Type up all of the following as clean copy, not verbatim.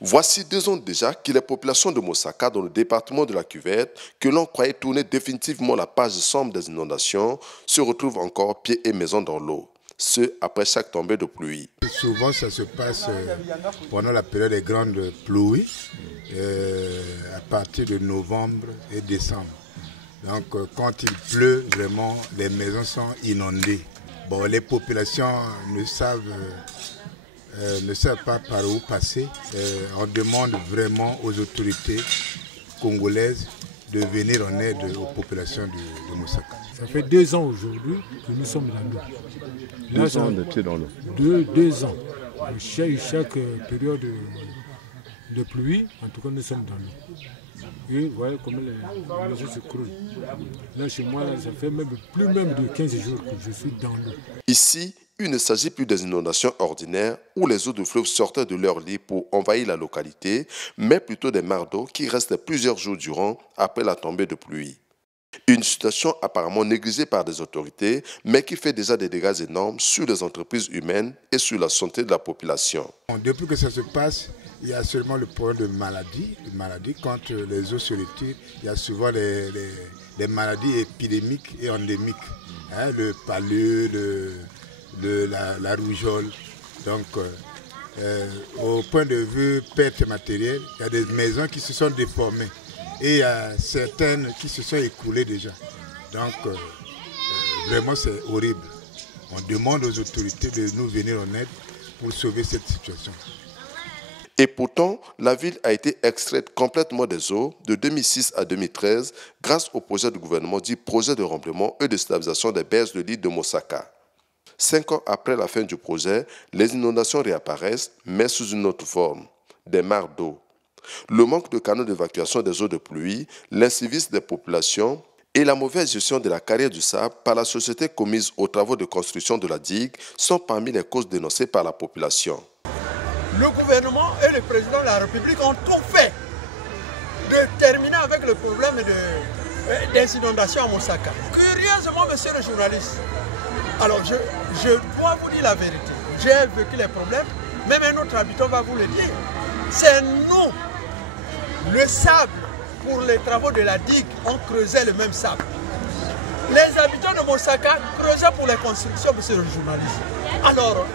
Voici 2 ans déjà que les populations de Mosaka, dans le département de la Cuvette, que l'on croyait tourner définitivement la page sombre des inondations, se retrouvent encore pieds et maisons dans l'eau. Ce, après chaque tombée de pluie. Souvent, ça se passe pendant la période des grandes pluies, à partir de novembre et décembre. Donc, quand il pleut, vraiment, les maisons sont inondées. Bon, les populations ne savent pas par où passer. On demande vraiment aux autorités congolaises de venir en aide aux populations de Mosaka. Ça fait 2 ans aujourd'hui que nous sommes dans l'eau. 2 ans de pied dans l'eau. 2 ans. Chaque période de pluie, en tout cas, nous sommes dans l'eau. Et vous voyez comment les maisons se croulent. Là, chez moi, ça fait plus de 15 jours que je suis dans l'eau. Ici, il ne s'agit plus des inondations ordinaires où les eaux de fleuve sortaient de leur lit pour envahir la localité, mais plutôt des mares d'eau qui restent plusieurs jours durant après la tombée de pluie. Une situation apparemment négligée par des autorités, mais qui fait déjà des dégâts énormes sur les entreprises humaines et sur la santé de la population. Depuis que ça se passe, il y a seulement le problème de maladie. Quand les eaux se retirent, il y a souvent des maladies épidémiques et endémiques. Le palud, la rougeole. Donc, au point de vue perte matérielle, il y a des maisons qui se sont déformées. Et il y a certaines qui se sont écoulées déjà. Donc, vraiment, c'est horrible. On demande aux autorités de nous venir en aide pour sauver cette situation. Et pourtant, la ville a été extraite complètement des eaux de 2006 à 2013 grâce au projet du gouvernement dit projet de remblement et de stabilisation des berges de l'île de Mosaka. 5 ans après la fin du projet, les inondations réapparaissent, mais sous une autre forme, des mares d'eau. Le manque de canaux d'évacuation des eaux de pluie, l'incivisme des populations et la mauvaise gestion de la carrière du sable par la société commise aux travaux de construction de la digue sont parmi les causes dénoncées par la population. Le gouvernement et le président de la République ont tout fait de terminer avec le problème des inondations à Mosaka. Curieusement, monsieur le journaliste, alors je dois vous dire la vérité. J'ai vécu les problèmes, même un autre habitant va vous le dire. C'est nous, le sable, pour les travaux de la digue, on creusait le même sable. Les habitants de Mosaka creusaient pour les constructions, monsieur le journaliste. Alors,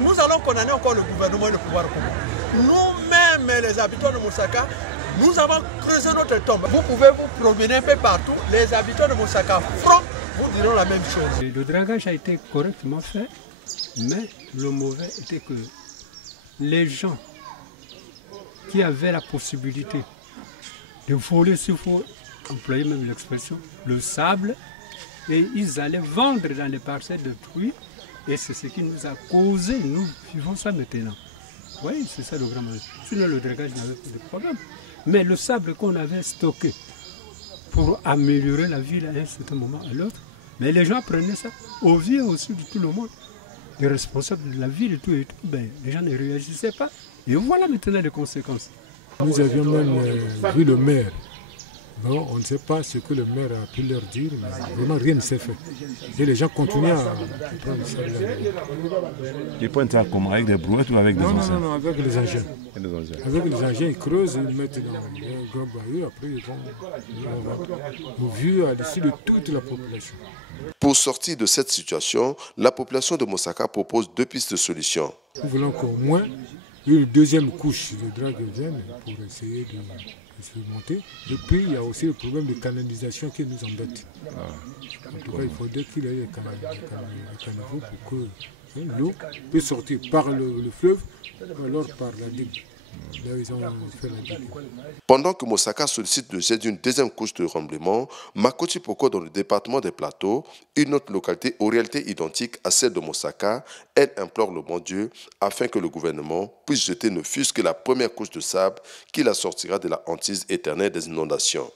nous allons condamner encore le gouvernement et le pouvoir commun. Nous-mêmes, les habitants de Mosaka, nous avons creusé notre tombe. Vous pouvez vous promener un peu partout. Les habitants de Mosaka franc vous diront la même chose. Le dragage a été correctement fait, mais le mauvais était que les gens qui avaient la possibilité de voler, s'il faut employer même l'expression, le sable, et ils allaient vendre dans les parcelles de pluie. Et c'est ce qui nous a causé, nous vivons ça maintenant. Oui, c'est ça le grand mal. Sinon le dragage n'avait pas de problème. Mais le sable qu'on avait stocké pour améliorer la ville à un certain moment à l'autre, mais les gens prenaient ça au vu aussi de tout le monde. Les responsables de la ville et tout, ben, les gens ne réagissaient pas. Et voilà maintenant les conséquences. Nous avions même vu le maire. Bon, on ne sait pas ce que le maire a pu leur dire, mais vraiment rien ne s'est fait. Et les gens continuent à prendre ça. Ils pointent ça comment? Avec des brouettes ou avec des engins? Non, avec les engins. Avec les engins, ils creusent, ils mettent dans un grand bahut, après ils vont au vu à l'issue de toute la population. Pour sortir de cette situation, la population de Mosaka propose 2 pistes de solutions. Nous voulons qu'au moins une deuxième couche de drague vienne pour essayer de surmonter. Et puis il y a aussi le problème de canalisation qui nous embête. En tout cas, il faudrait qu'il y ait des caniveaux pour que l'eau puisse sortir par le fleuve ou alors par la digue. Là, ils ont fait la digue. Pendant que Mosaka sollicite le jet d'une deuxième couche de remblement, Makoti Poko, dans le département des Plateaux, une autre localité aux réalités identiques à celle de Mosaka, elle implore le bon Dieu afin que le gouvernement puisse jeter ne fût-ce que la première couche de sable qui la sortira de la hantise éternelle des inondations.